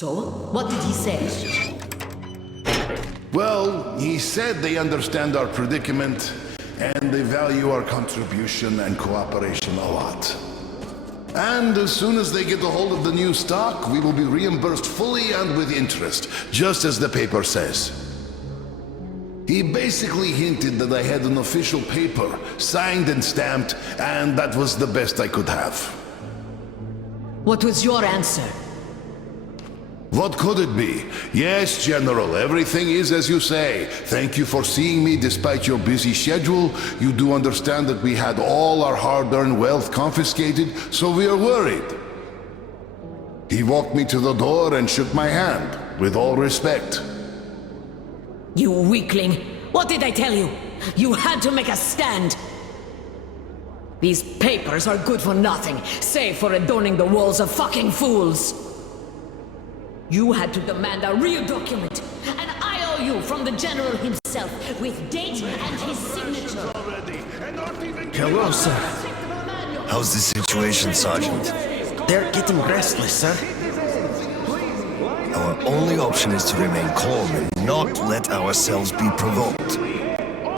So, what did he say? Well, he said they understand our predicament and they value our contribution and cooperation a lot. And as soon as they get a hold of the new stock, we will be reimbursed fully and with interest, just as the paper says. He basically hinted that I had an official paper, signed and stamped, and that was the best I could have. What was your answer? What could it be? Yes, General, everything is as you say. Thank you for seeing me despite your busy schedule. You do understand that we had all our hard-earned wealth confiscated, so we are worried. He walked me to the door and shook my hand, with all respect. You weakling! What did I tell you? You had to make a stand! These papers are good for nothing, save for adorning the walls of fucking fools! You had to demand a real document, an IOU from the General himself, with date and his signature. Hello, sir. How's the situation, Sergeant? They're getting restless, sir. Our only option is to remain calm and not let ourselves be provoked.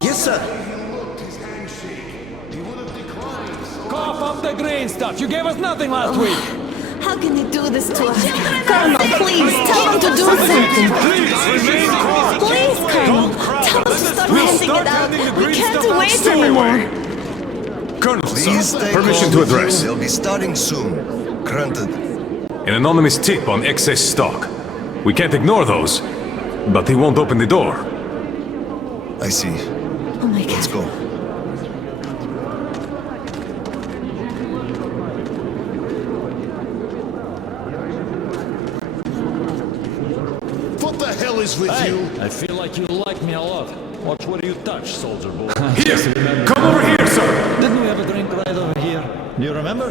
Yes, sir. Cough up the green stuff! You gave us nothing last week! How can you do this to us? Colonel, please, tell them to do something. Please, Colonel, tell them to start handing it out. We can't wait anymore. Colonel, Please stay permission calm to with you. address. They'll be starting soon. Granted. An anonymous tip on excess stock. We can't ignore those, but he won't open the door. I see. Oh my Let's god. go. What the hell is with you? I feel like you like me a lot. Watch where you touch, soldier boy. Here! Come over here, sir! Didn't we have a drink right over here? Do you remember?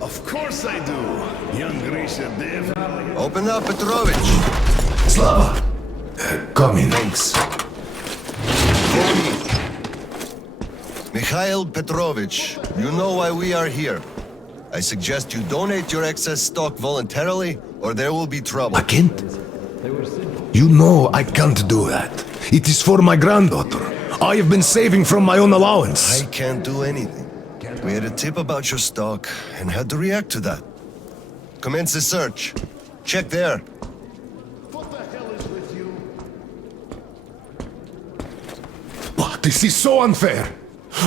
Of course I do, young Grisha Dev. Open up, Petrovich. Slava, come in. Thanks. Mikhail Petrovich, you know why we are here. I suggest you donate your excess stock voluntarily, or there will be trouble. I can't. You know I can't do that. It is for my granddaughter. I have been saving from my own allowance. I can't do anything. We had a tip about your stock and had to react to that. Commence the search. Check there. What the hell is with you? But this is so unfair.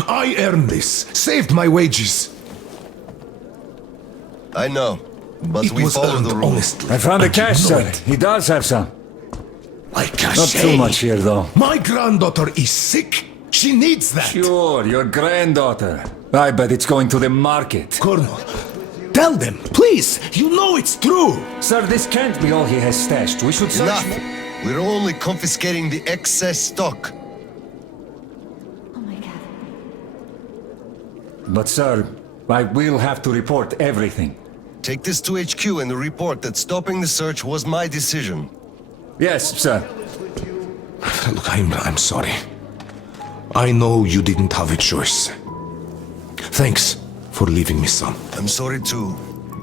I earned this, saved my wages. I know, but It we was follow earned the rules. honestly. I found the And you cash, know sir. it. He does have some. Like Not cachet. too much here, though. My granddaughter is sick. She needs that. Sure, your granddaughter. I bet it's going to the market. Colonel, tell them, please. You know it's true. Sir, this can't be all he has stashed. We should search... Enough! We're only confiscating the excess stock. Oh my god. But, sir, I will have to report everything. Take this to HQ and report that stopping the search was my decision. Yes, sir. Look, I'm sorry. I know you didn't have a choice. Thanks for leaving me some. I'm sorry too.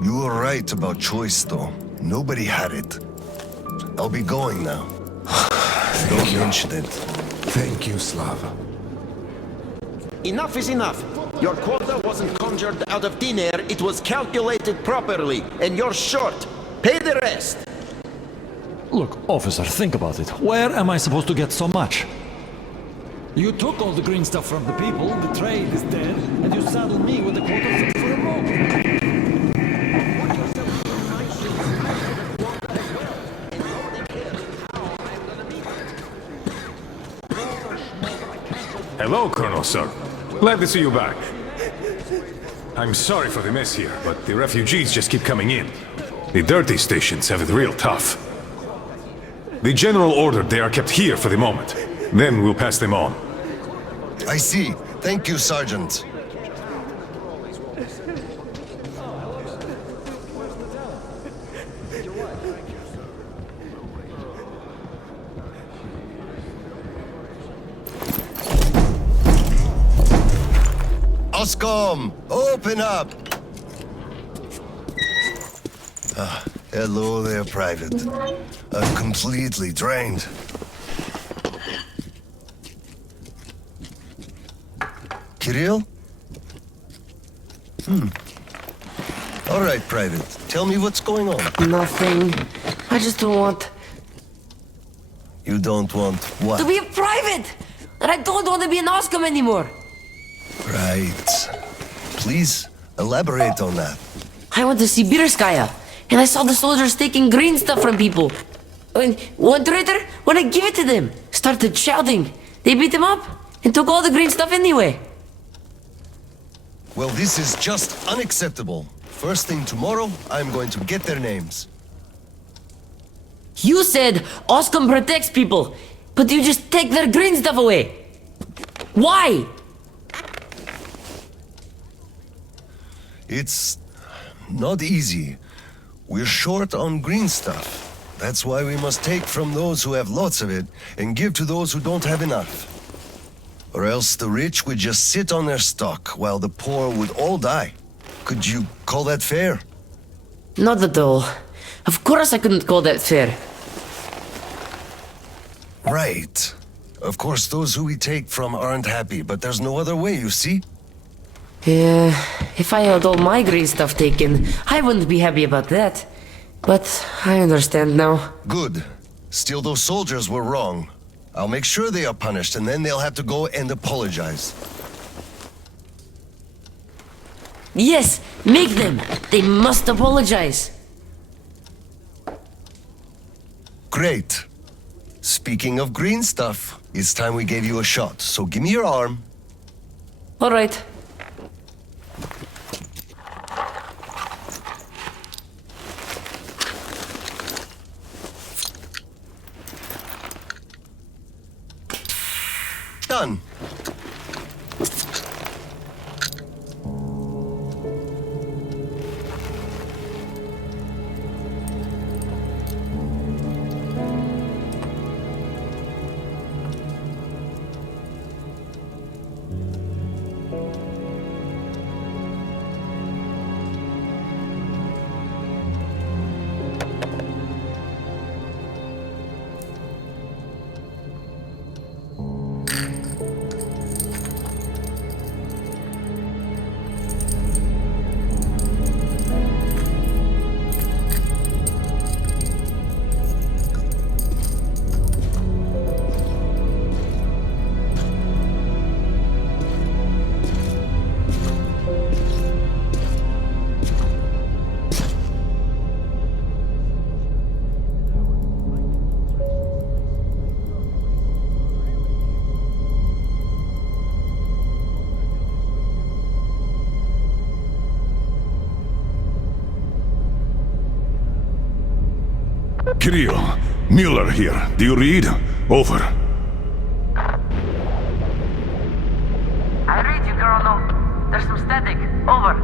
You were right about choice, though. Nobody had it. I'll be going now. Don't mention it. Thank you, Slava. Enough is enough. Your quota wasn't conjured out of thin air, it was calculated properly, and you're short. Pay the rest. Look, officer, think about it. Where am I supposed to get so much? You took all the green stuff from the people, the trade is dead, and you saddled me with the quota for a moment. Hello, Colonel, sir. Glad to see you back. I'm sorry for the mess here, but the refugees just keep coming in. The dirty stations have it real tough. The General ordered they are kept here for the moment. Then we'll pass them on. I see. Thank you, Sergeant. Oscom, open up! Hello there, Private. I'm completely drained. Kirill? All right, Private. Tell me what's going on. Nothing. I just don't want You don't want what? to be a private! And I don't want to be an Oscom anymore! Right. Please elaborate on that. I went to Sibirskaya, and I saw the soldiers taking green stuff from people. And one traitor, when I give it to them, started shouting. They beat him up and took all the green stuff anyway. Well, this is just unacceptable. First thing tomorrow, I'm going to get their names. You said Oscom protects people, but you just take their green stuff away. Why? It's not easy. We're short on green stuff. That's why we must take from those who have lots of it and give to those who don't have enough. Or else the rich would just sit on their stock while the poor would all die. Could you call that fair? Not at all. Of course I couldn't call that fair. Right. Of course, those who we take from aren't happy, but there's no other way, you see? Yeah, if I had all my green stuff taken, I wouldn't be happy about that. But I understand now. Good. Still, those soldiers were wrong. I'll make sure they are punished, and then they'll have to go and apologize. Yes, make them! They must apologize! Great. Speaking of green stuff, it's time we gave you a shot, so give me your arm. Alright. Done. Kirill, Mueller here. Do you read? Over. I read you, Colonel. There's some static. Over.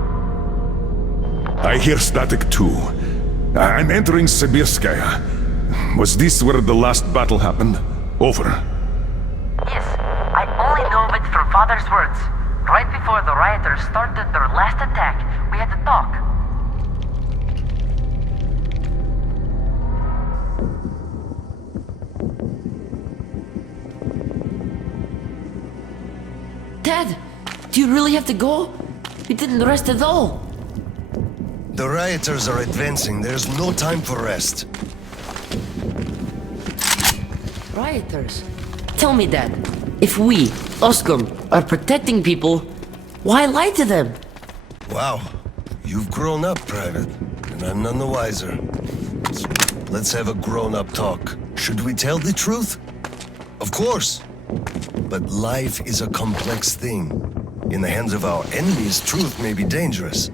I hear static too. I'm entering Sibirskaya. Was this where the last battle happened? Over. Yes, I only know of it from Father's words. Right before the rioters started their last attack, we had to talk. Dad, do you really have to go? We didn't rest at all. The rioters are advancing. There's no time for rest. Rioters? Tell me, Dad. If we, Oscom, are protecting people, why lie to them? Wow. You've grown up, Private. And I'm none the wiser. So let's have a grown-up talk. Should we tell the truth? Of course. But life is a complex thing. In the hands of our enemies, truth may be dangerous.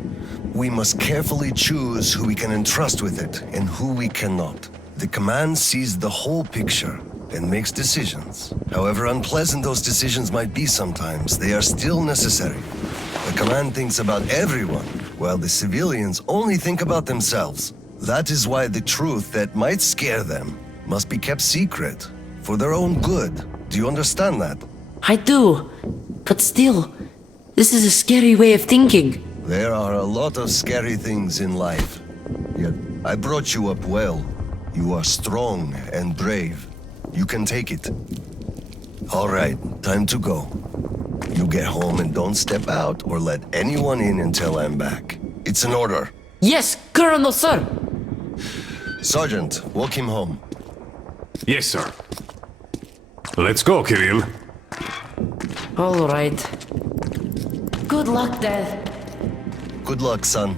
We must carefully choose who we can entrust with it and who we cannot. The command sees the whole picture and makes decisions. However unpleasant those decisions might be sometimes, they are still necessary. The command thinks about everyone, while the civilians only think about themselves. That is why the truth that might scare them must be kept secret, for their own good. Do you understand that? I do. But still, this is a scary way of thinking. There are a lot of scary things in life. Yet I brought you up well. You are strong and brave. You can take it. All right, time to go. You get home and don't step out or let anyone in until I'm back. It's an order. Yes, Colonel, sir. Sergeant, walk him home. Yes, sir. Let's go, Kirill. All right. Good luck, Dad. Good luck, son.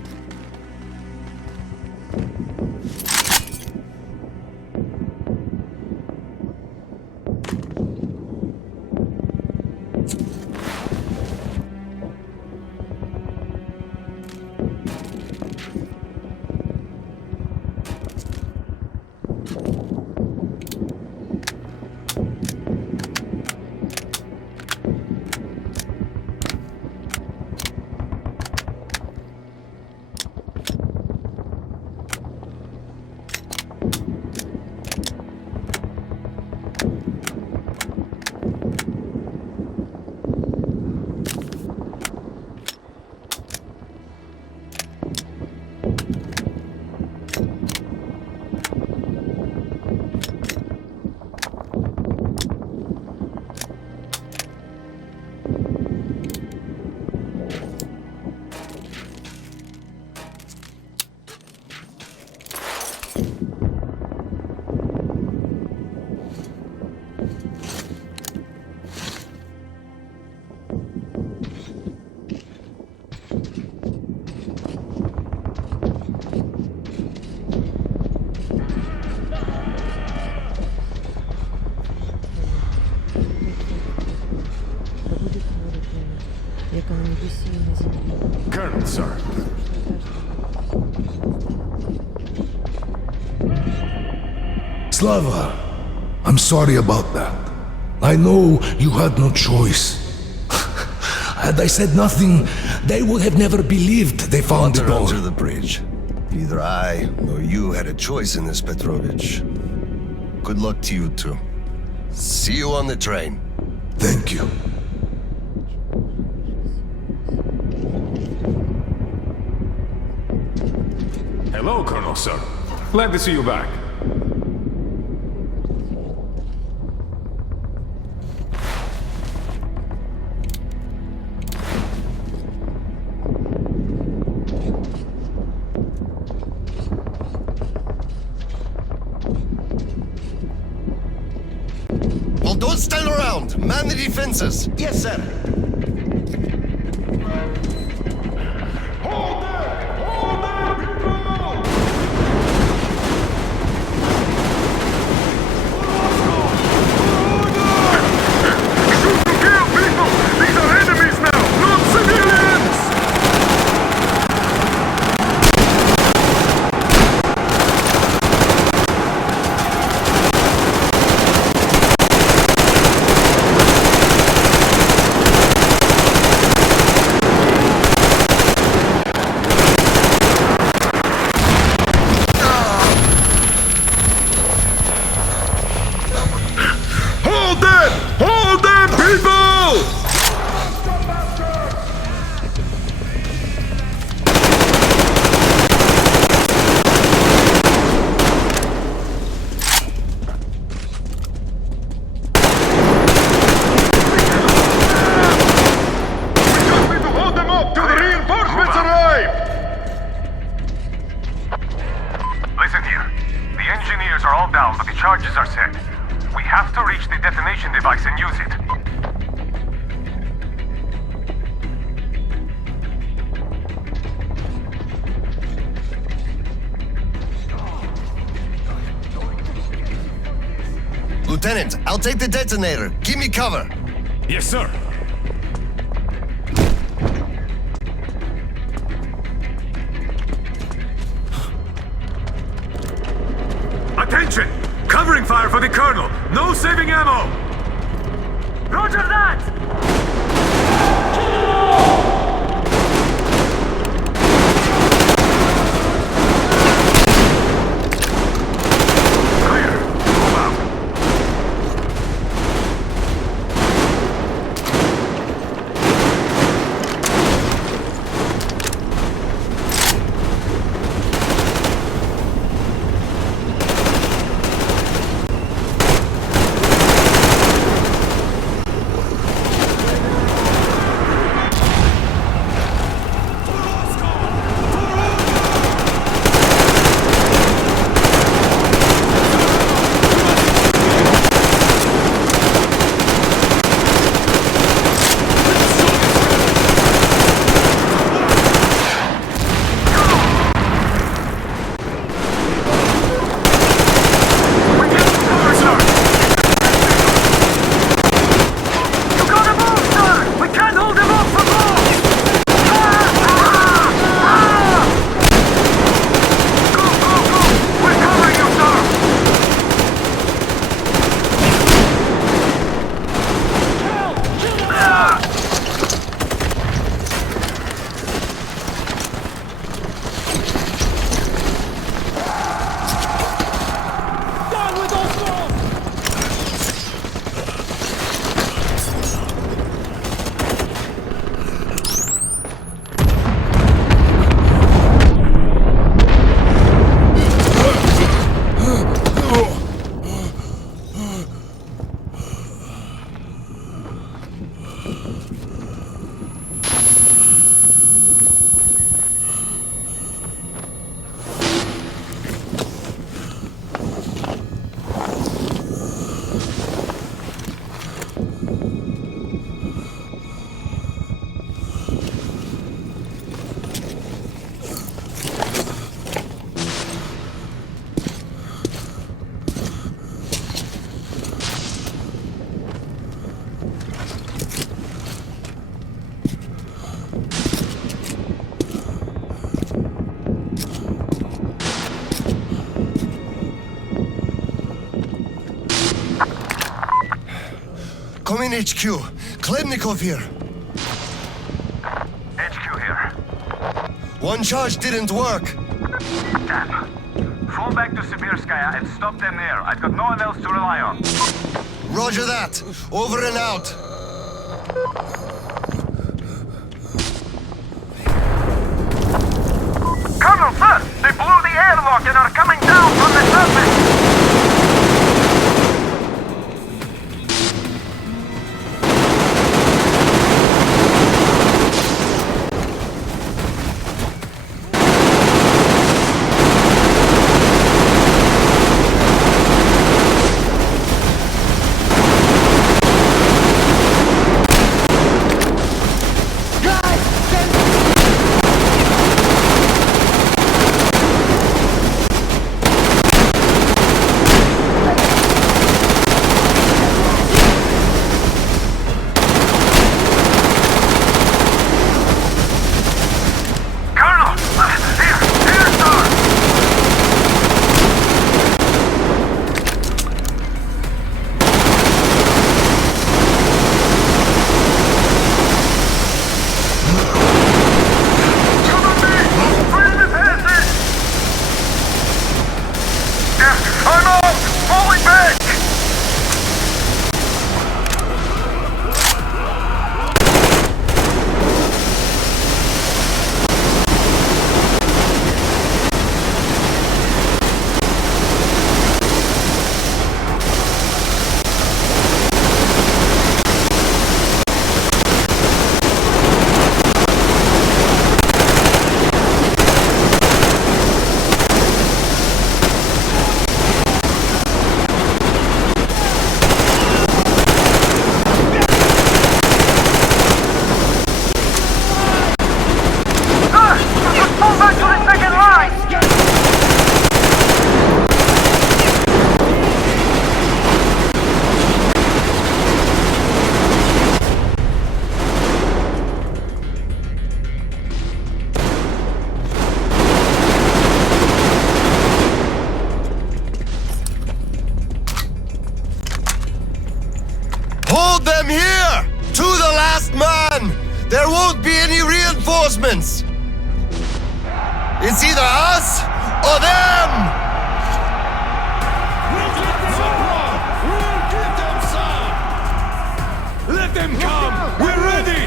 Colonel, sir. Slava, I'm sorry about that. I know you had no choice. Had I said nothing, they would have never believed they found the Water ball. under the bridge. Neither I nor you had a choice in this, Petrovich. Good luck to you two. See you on the train. Thank you. Hello, Colonel, sir. Glad to see you back. Well, don't stand around. Man the defenses. Yes, sir. Listen here. The engineers are all down, but the charges are set. We have to reach the detonation device and use it. Lieutenant, I'll take the detonator. Give me cover. Yes, sir. Attention! Covering fire for the Colonel! No saving ammo! Roger that! Clear! Move out! Come in, HQ. Khlebnikov here. HQ here. One charge didn't work. Damn. Fall back to Sibirskaya and stop them there. I've got no one else to rely on. Roger that. Over and out. Colonel, sir! They blew the airlock and are coming down from the surface! Hold them here! To the last man! There won't be any reinforcements! It's either us or them! Let them come! We're ready!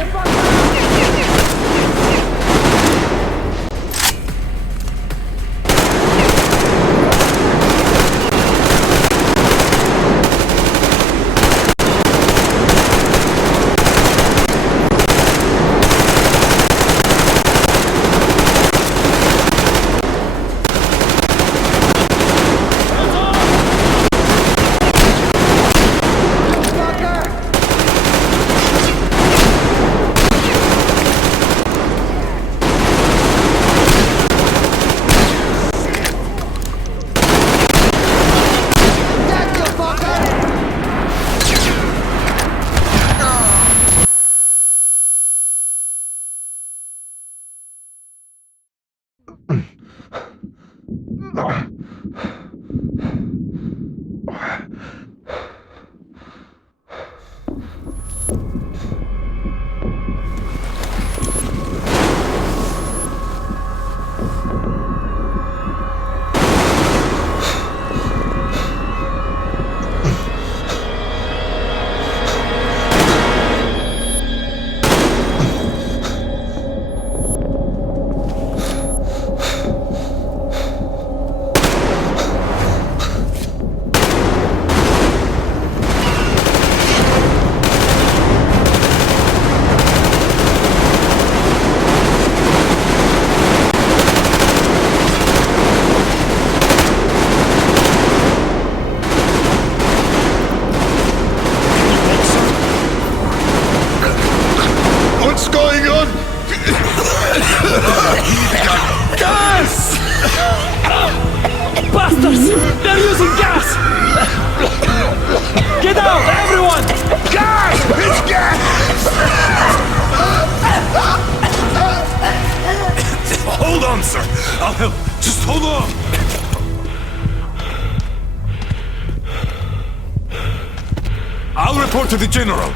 report to the General.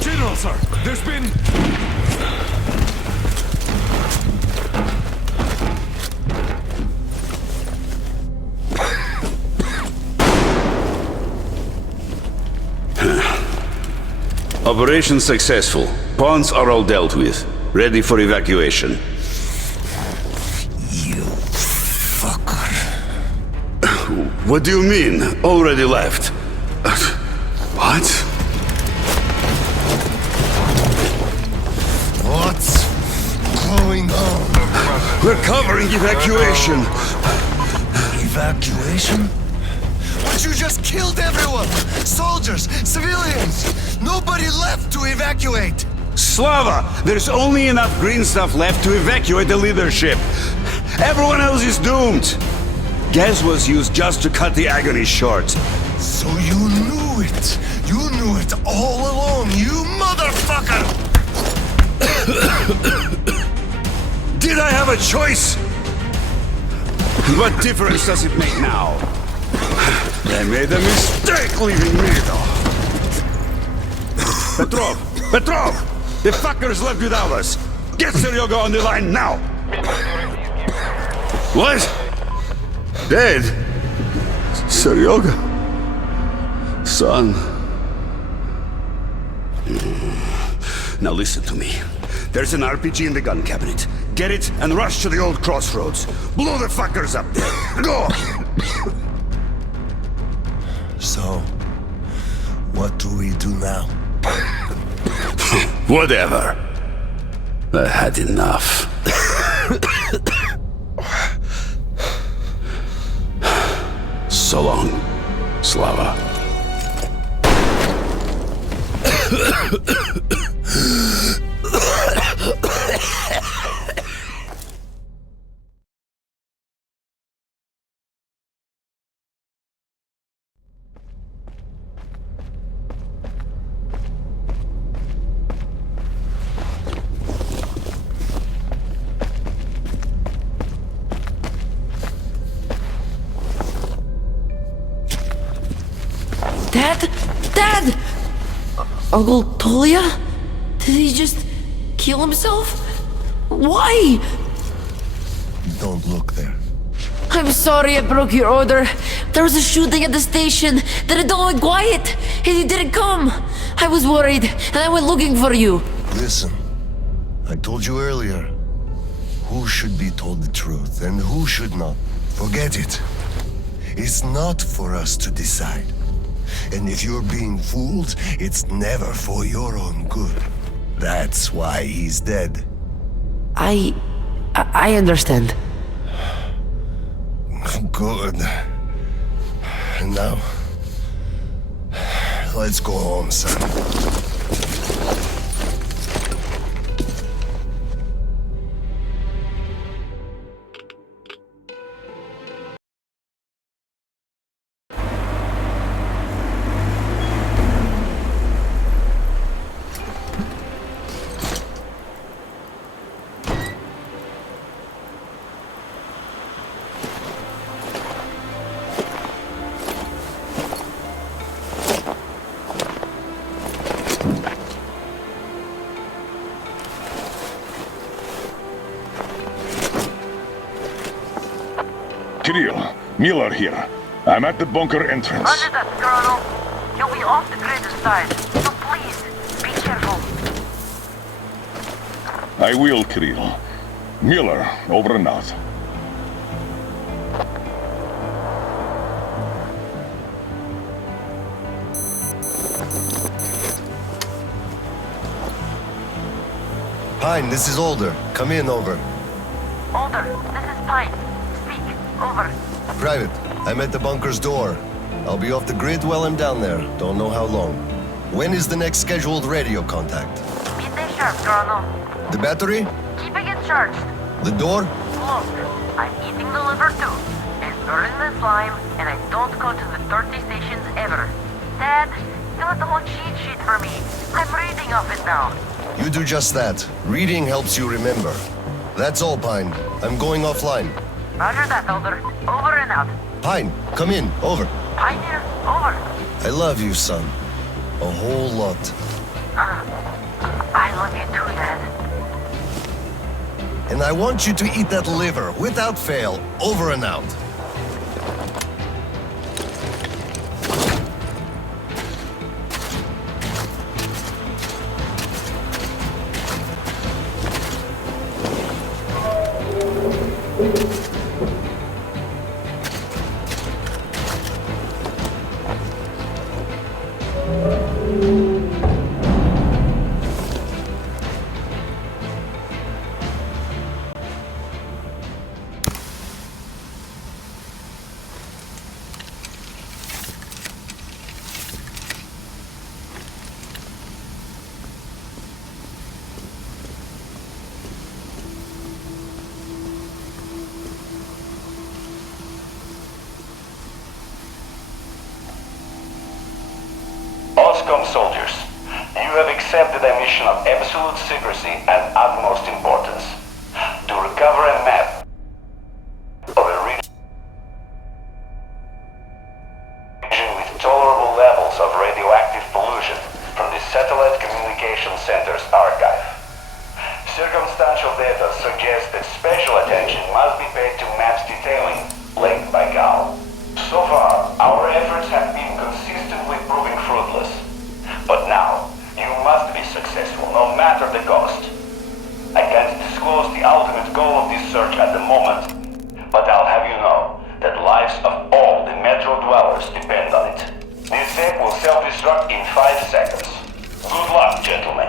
General, sir, there's been... Operation successful. Pawns are all dealt with. Ready for evacuation. You fucker. What do you mean? Already left? What? What's going on? We're covering evacuation. Evacuation? But you just killed everyone! Soldiers, civilians! Nobody left to evacuate! Slava, there's only enough green stuff left to evacuate the leadership. Everyone else is doomed. Gas was used just to cut the agony short. So you knew it! You knew it all along, you motherfucker! Did I have a choice? What difference does it make now? They made a mistake leaving me though. Petrov! The fuckers left without us. Get Seryoga on the line now! What? Dead? Seryoga? Son? Now listen to me. There's an RPG in the gun cabinet. Get it and rush to the old crossroads. Blow the fuckers up there. Go! So, what do we do now? Whatever. I had enough. So long, Slava. Dad! Uncle Tolia? Did he just kill himself? Why? Don't look there. I'm sorry I broke your order. There was a shooting at the station. Then it all went quiet, and you didn't come. I was worried, and I went looking for you. Listen, I told you earlier, who should be told the truth and who should not. Forget it. It's not for us to decide. And if you're being fooled, it's never for your own good. That's why he's dead. I understand. Good. And now, let's go home, son. Kirill, Miller here. I'm at the bunker entrance. Roger that, Colonel. You'll be off the grid side, so please, be careful. I will, Kirill. Miller, over and out. Pine, this is Older. Come in, over. Older, this is Pine. Speak, over. Private, I'm at the bunker's door. I'll be off the grid while I'm down there. Don't know how long. When is the next scheduled radio contact? Midday sharp, Colonel. The battery? Keeping it charged. The door? Look, I'm eating the liver too, and burning the slime, and I don't go to the 30 stations ever. Dad, you left the whole cheat sheet for me. I'm reading the office now. You do just that. Reading helps you remember. That's all, Pine. I'm going offline. Roger that, Elder. Over and out. Pine, come in. Over. Pioneer, over. I love you, son. A whole lot. I love you too, Dad. And I want you to eat that liver without fail. Over and out. OSCOM soldiers, you have accepted a mission of absolute secrecy and utmost importance to recover a map of a region with tolerable levels of radioactive pollution from the Satellite Communication Center's archive. Circumstantial data suggests that special attention must be paid to maps detailing Lake Baikal. So far, our efforts have been consistently proving fruitless. But now, you must be successful, no matter the cost. I can't disclose the ultimate goal of this search at the moment, but I'll have you know that lives of all the Metro dwellers depend on it. This tape will self-destruct in 5 seconds. Good luck, gentlemen.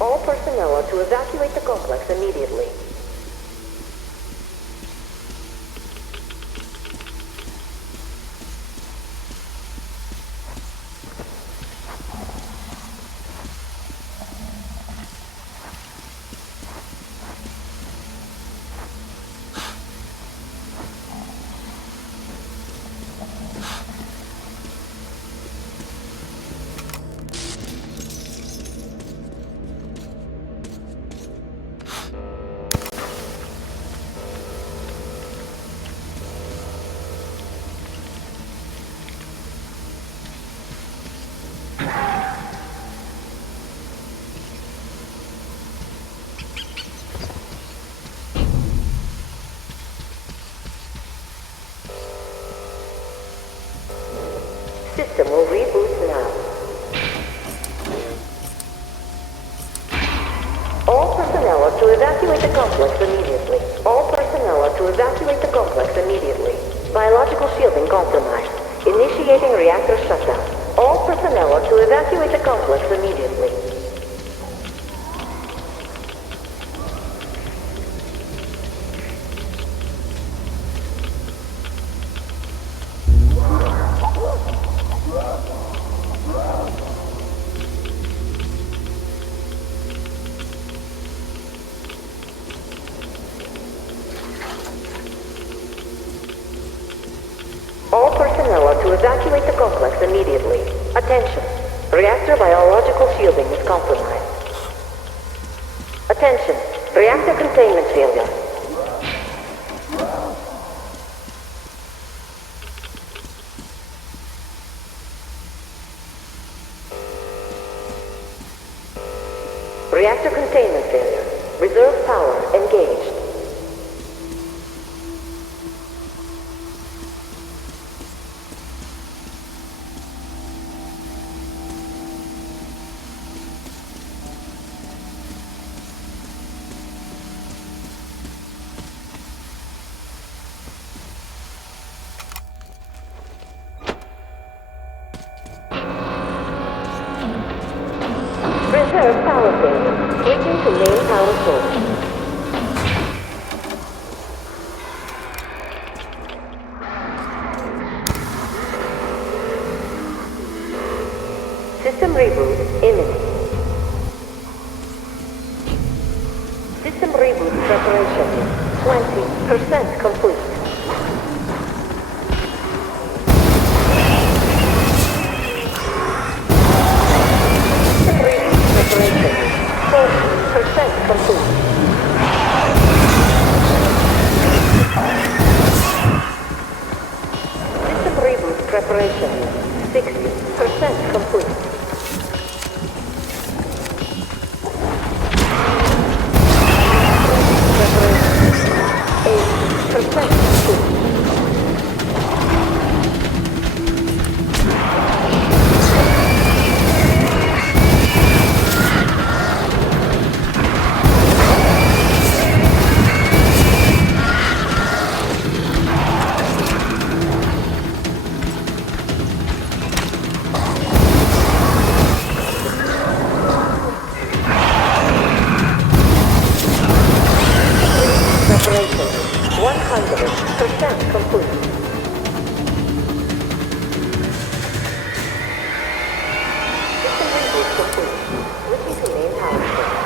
All personnel are to evacuate the complex immediately. System will reboot now. All personnel are to evacuate the complex immediately. All personnel are to evacuate the complex immediately. Biological shielding compromised. Initiating reactor shutdown. All personnel are to evacuate the complex immediately. All personnel are to evacuate the complex immediately. Attention. Reactor reactor biological shielding is compromised. Attention, reactor containment failure. Reactor containment failure. Reserve power engaged. Reserve power failure. Switching to main power source. System reboot imminent. System reboot preparation 20% complete. System reboot preparation 40% complete. System reboot preparation 60% complete. Preparation 100% complete. System reboot complete. Switching to main power source.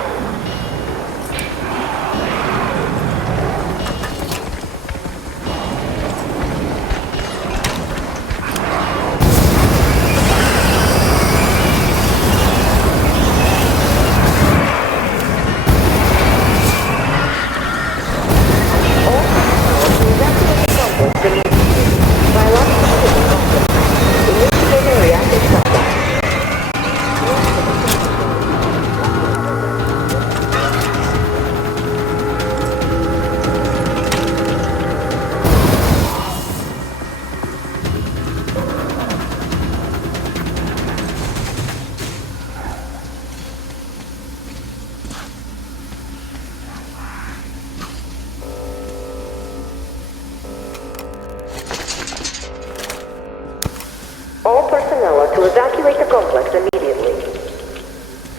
All personnel are to evacuate the complex immediately.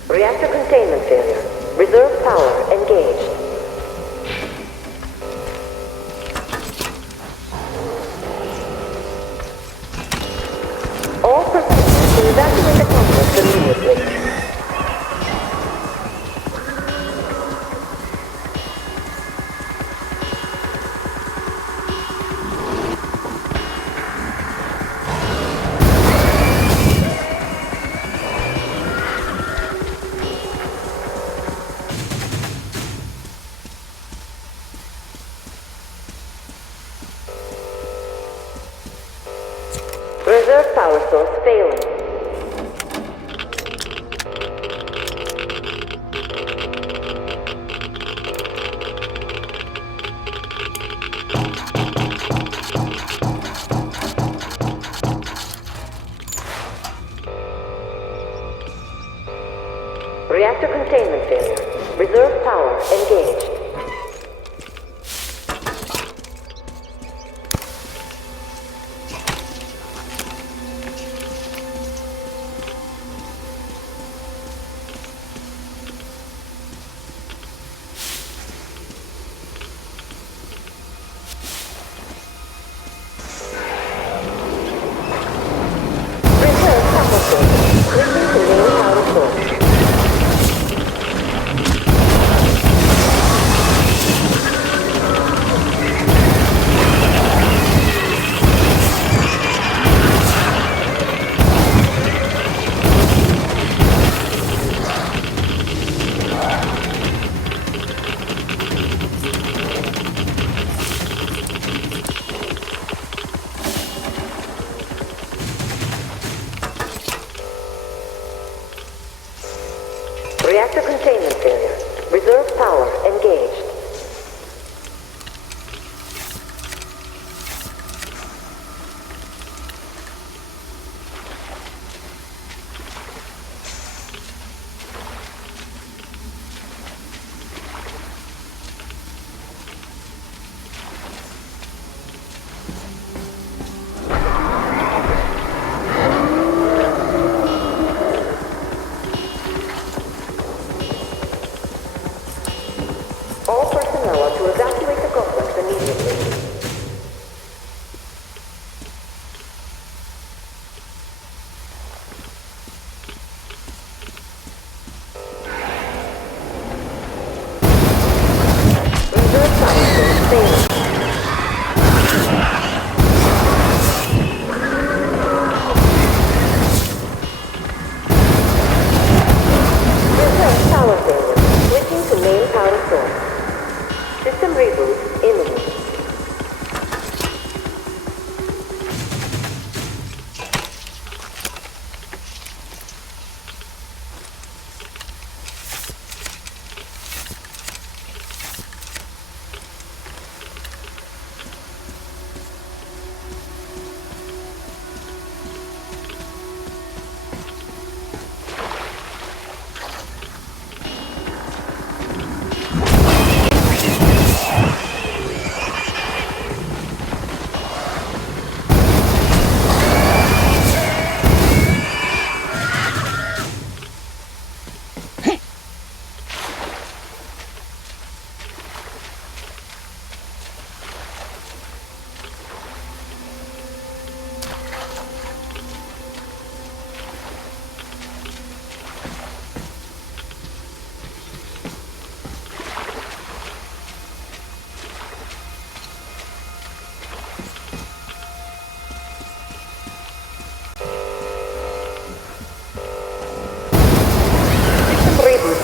Reactor containment failure. Reserve power engaged. All personnel are to evacuate the complex immediately. Reserve power source failing. Reactor containment failure. Reserve power engaged. Reactor containment failure. Reserve power engaged. All personnel are to evacuate the complex immediately. Reserve power source failing. Reserve power failure. Switching to main power source. System reboot imminent.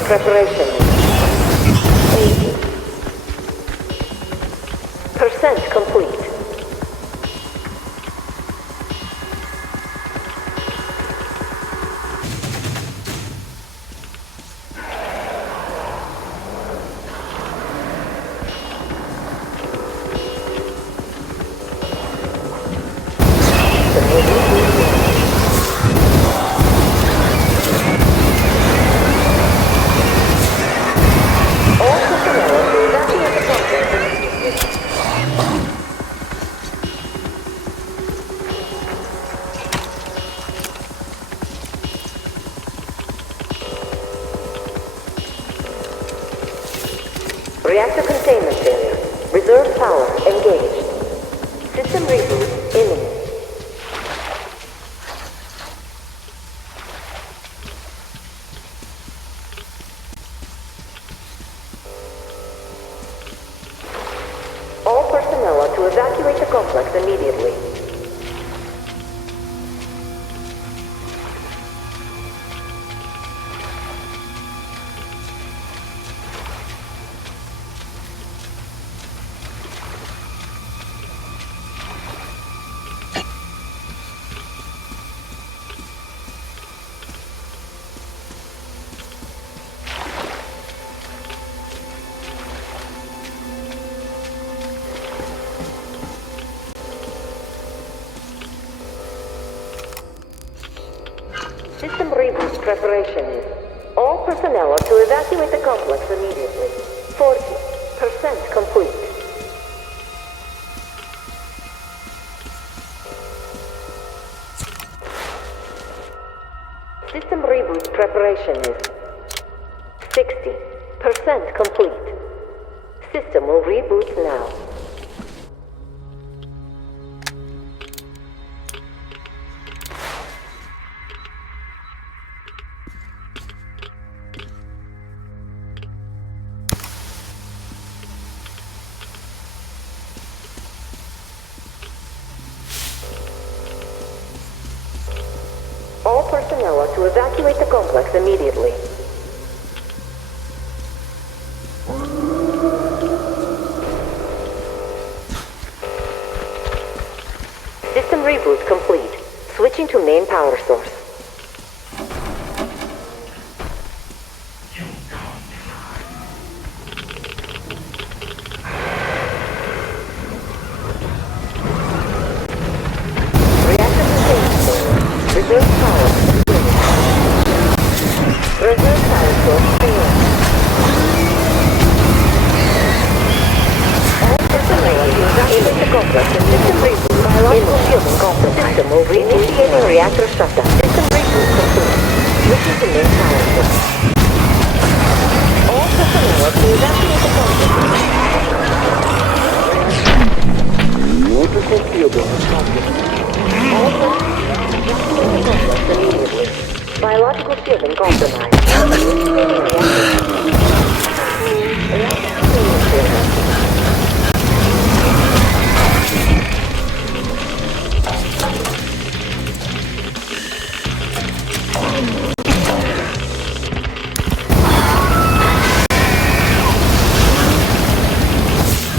Preparation. 80% complete. Reactor containment failure. Reserve power engaged. System reboot imminent. All personnel are to evacuate the complex immediately. System reboot preparation is. All personnel are to evacuate the complex immediately. 40% complete. System reboot preparation is. 60% complete. System will reboot now. All personnel are to evacuate the complex immediately. System reboot complete. Switching to main power source. Reserve power source failing. All personnel are to evacuate the complex and system reboot. Biological shielding compromised. System will reinitiating reactor shutdown. System reboot complete. Switching to main power source. All personnel are to evacuate the complex. Multiple shielding is complete. All personnel evacuate the complex immediately. Biological shielding compromised.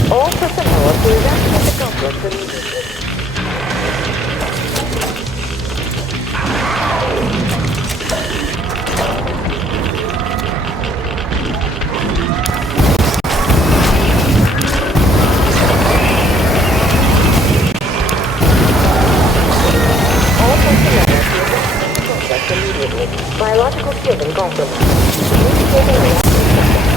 All personnel are to evacuate the complex immediately. Biological shielding compromised. Initiating reactor shutdown.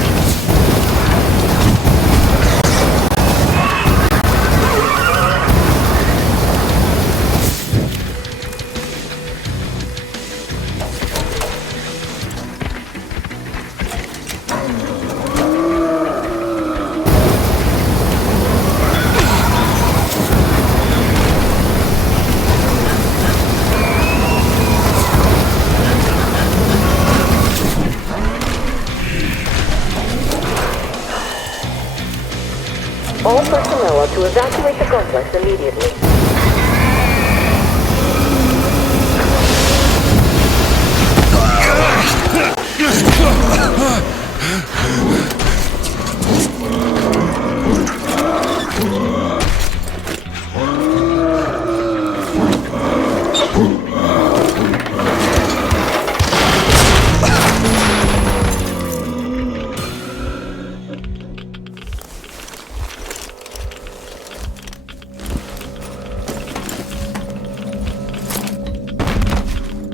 All personnel are to evacuate the complex immediately.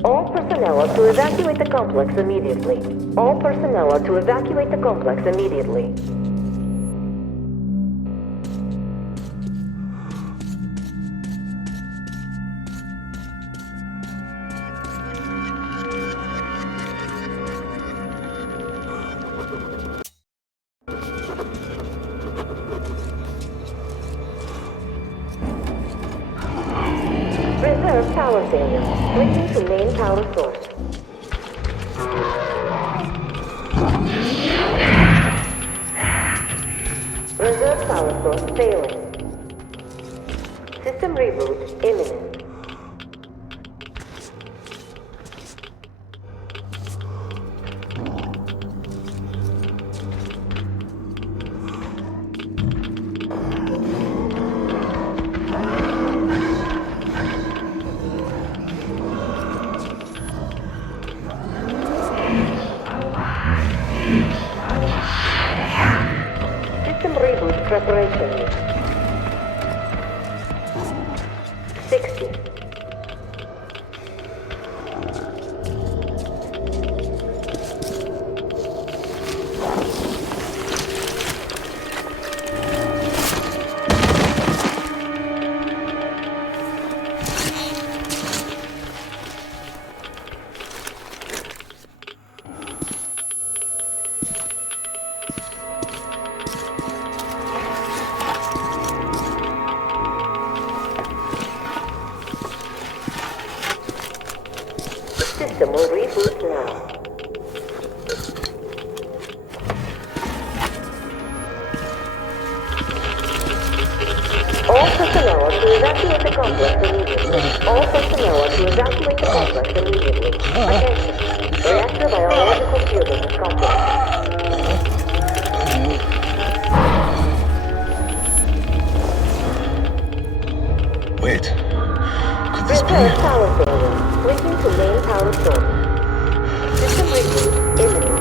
All personnel are to evacuate the complex immediately. All personnel are to evacuate the complex immediately. Reserve power failure. Switching to main power source. Reserve power source failing. System reboot imminent. System reboot preparation. 60. System will reboot now. All personnel are to evacuate the complex immediately. All personnel are to evacuate the complex immediately. Attention. Reactor biological shielding is compromised. Wait. Could this be? Reserve power failure. Switching to main power source. System reboot imminent.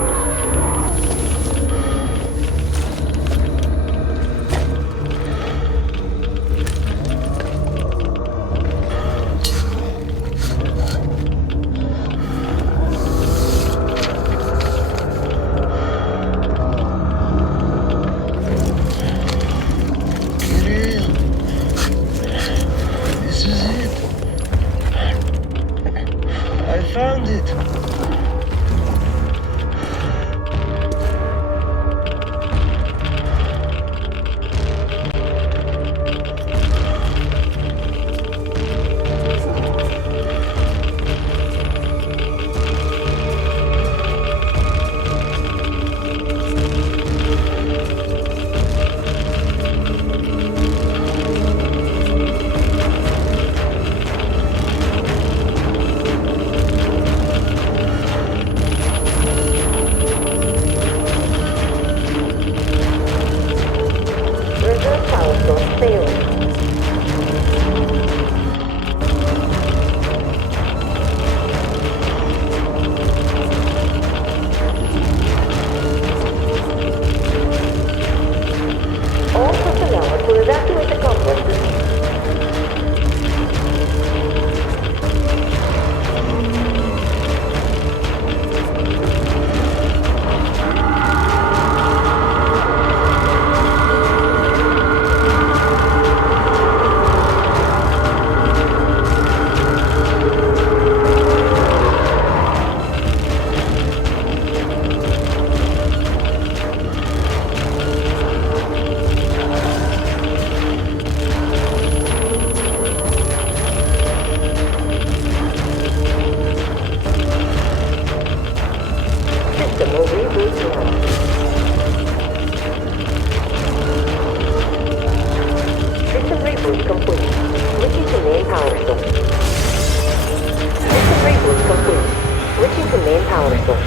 will reboot now. System reboot complete. Switching to main power source. System reboot complete. Switching to main power source.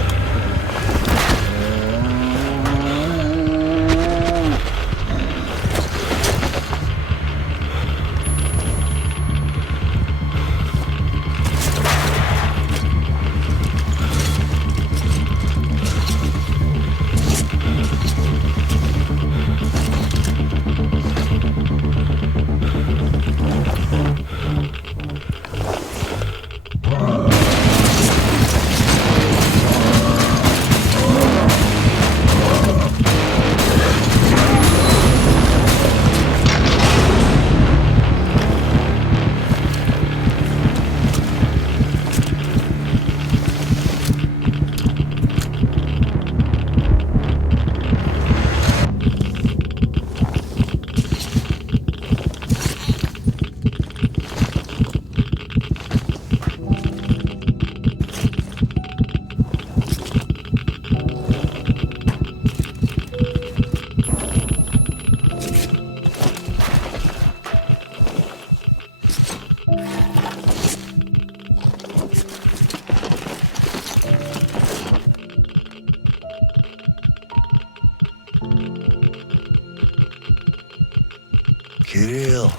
Kirill,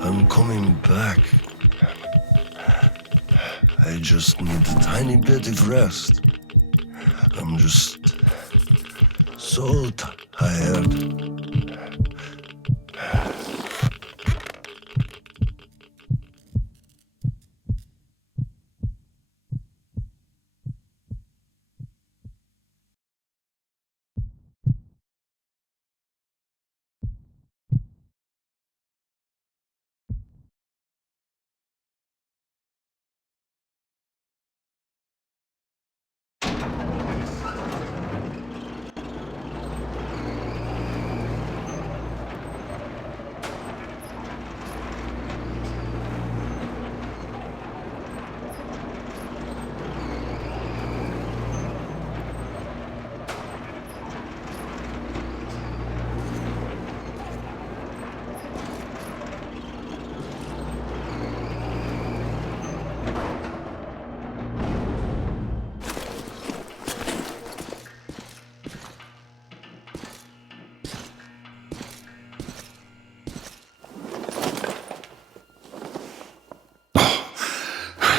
I'm coming back. I just need a tiny bit of rest. I'm just so tired.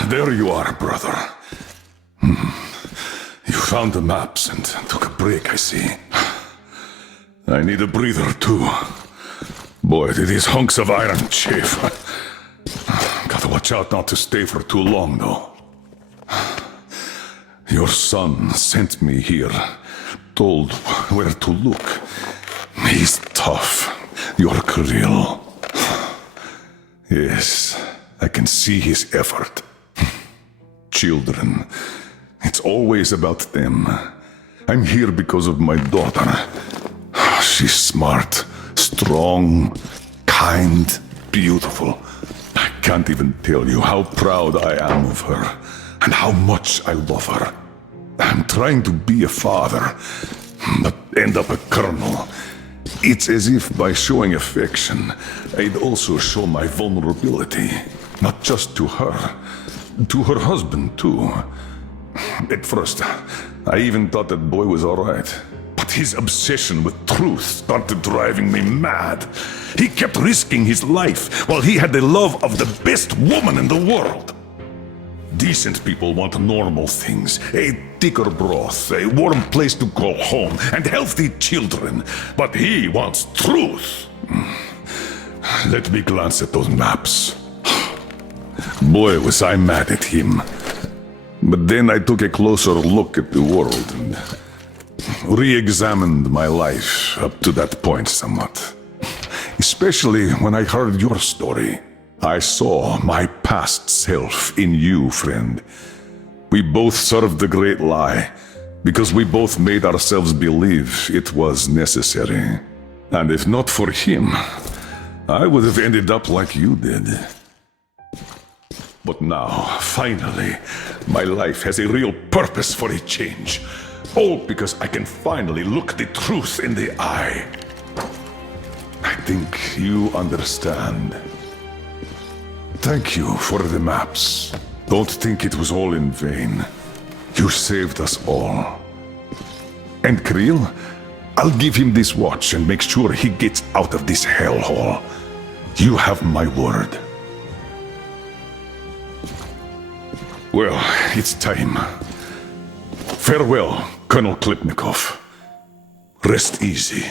There you are, brother. You found the maps and took a break, I see. I need a breather, too. Boy, do these hunks of iron chafe. Gotta watch out not to stay for too long, though. Your son sent me here, told where to look. He's tough, your Kirill. Yes, I can see his effort. Children, it's always about them. I'm here because of my daughter. She's smart, strong, kind, beautiful. I can't even tell you how proud I am of her and how much I love her. I'm trying to be a father, but end up a colonel. It's as if by showing affection, I'd also show my vulnerability, not just to her, to her husband too. At first, I even thought that boy was alright. But his obsession with truth started driving me mad. He kept risking his life while he had the love of the best woman in the world. Decent people want normal things. A thicker broth, a warm place to call home, and healthy children. But he wants truth. Let me glance at those maps. Boy, was I mad at him. But then I took a closer look at the world and re-examined my life up to that point somewhat. Especially when I heard your story. I saw my past self in you, friend. We both served the great lie, because we both made ourselves believe it was necessary. And if not for him, I would have ended up like you did. But now, finally, my life has a real purpose for a change. all because I can finally look the truth in the eye. I think you understand. Thank you for the maps. Don't think it was all in vain. You saved us all. And Krill, I'll give him this watch and make sure he gets out of this hellhole. You have my word. Well, it's time. Farewell, Colonel Klipnikov. Rest easy.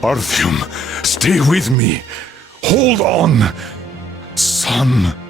Artyom, stay with me. Hold on, son.